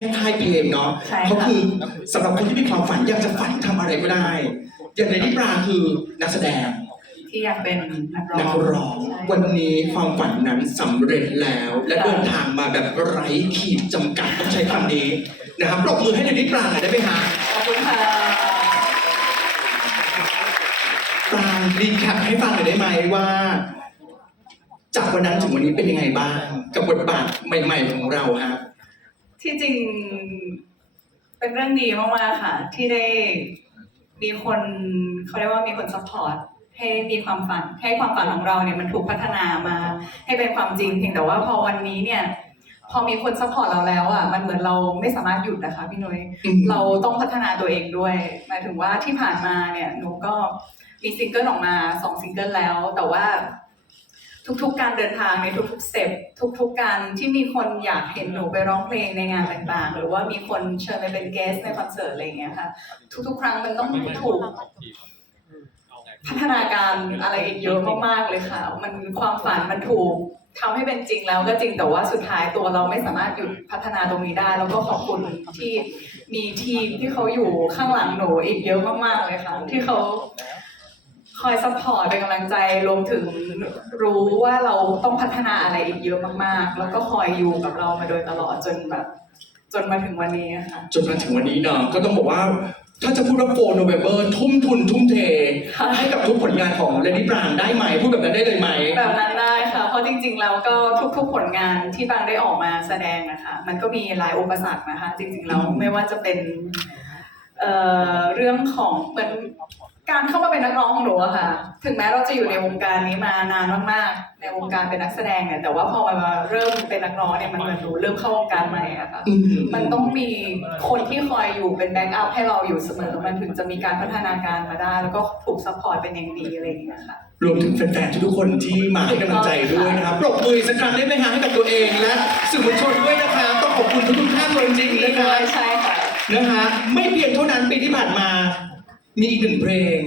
ค่ายเพลงเนาะใช่ค่ะ เขาคือสำหรับคนที่มีความฝันอยากจะฝันทำอะไรก็ได้ อย่างในนิปราคือนักแสดงที่อยากเป็นนักร้องนักร้อง ใช่ วันนี้ความฝันนั้นสำเร็จแล้ว และเดินทางมาแบบไร้ขีดจำกัดต้องใช้คำนี้นะครับปรบมือให้ในนิปราหน่อยได้ไหมฮะขอบคุณค่ะ ปรางรีแคปให้ฟังหน่อยได้ไหมว่า จากวันนั้นถึงวันนี้เป็นยังไงบ้าง กับบทบาทใหม่ ๆ ของเราฮะ ที่จริงเป็นเรื่องดีมากๆค่ะ ที่ได้มีคนเขาเรียกว่ามีคนซัพพอร์ตให้มีความฝันให้ความฝันของเราเนี่ยมันถูกพัฒนามา ให้เป็นความจริงเพียงแต่ว่าพอวันนี้เนี่ย พอมีคนซัพพอร์ตเราแล้วอะมันเหมือนเราไม่สามารถหยุดนะคะพี่นุ้ยอืมเราต้องพัฒนาตัวเองด้วยหมายถึงว่าที่ผ่านมาเนี่ยหนูก็มีซิงเกิลออกมาสองซิงเกิลแล้ว แต่ว่า ทุกๆ การเดินทางในทุกๆสเต็ปทุกๆ การที่มีคนอยากเห็นหนูไปร้องเพลงในงานต่างๆ หรือว่ามีคนเชิญไปเป็นเกสในคอนเสิร์ตอะไรอย่างเงี้ยค่ะ ทุกๆ ครั้งมันต้องถูกพัฒนาการอะไรอีกเยอะมากๆเลยค่ะ มันความฝันมันถูกทำให้เป็นจริงแล้วก็จริงแต่ว่าสุดท้ายตัวเราไม่สามารถหยุดพัฒนาตรงนี้ได้ แล้วก็ขอบคุณที่มีทีมที่เขาอยู่ข้างหลังหนูอีกเยอะมากๆเลยค่ะ ที่เขา คอยซัพพอร์ตเป็นกำลังใจรวมถึงรู้ว่าเราต้องพัฒนาอะไรอีกเยอะมากๆ แล้วก็คอยอยู่กับเรามาโดยตลอดจนแบบจนมาถึงวันนี้ค่ะจนมาถึงวันนี้เนาะก็ต้องบอกว่า ถ้าจะพูดว่าโฟนโนเวมเบอร์ทุ่มทุนทุ่มเทค่ะให้กับทุกผลงานของเลดี้ปรางได้ไหมพูดแบบนั้นได้เลยไหมแบบนั้นได้ค่ะ เพราะจริง ๆ แล้วก็ทุกๆผลงานที่บางได้ออกมาแสดงนะคะมันก็มีหลายอุปสรรคนะคะ จริงๆแล้วอืมไม่ว่าจะเป็นเอ่อเรื่องของเหมือน การเข้ามาเป็นนักร้องของหนูอะค่ะ ถึงแม้เราจะอยู่ในวงการนี้มานานมากๆ ในวงการเป็นนักแสดงเนี่ย แต่ว่าพอมาเริ่มเป็นนักร้องเนี่ยมันเหมือนหนูเริ่มเข้าวงการใหม่อะค่ะอืมมันต้องมีคนที่คอยอยู่เป็นแบ็กอัพให้เราอยู่เสมอ มันถึงจะมีการพัฒนาการมาได้ แล้วก็ถูกซัพพอร์ตเป็นอย่างดีอะไรอย่างเงี้ยค่ะ รวมถึงแฟนๆทุกๆคนที่มาให้กำลังใจด้วยนะครับ ปรบมืออีกสักครั้งได้ไหมฮะให้กับตัวเองและสื่อมวลชนด้วยนะครับต้องขอบคุณทุกๆท่านเลยจริงๆนะครับใช่ค่ะ นะฮะไม่เพียงเท่านั้นปีที่ผ่านมา มีอีกหนึ่งเพลง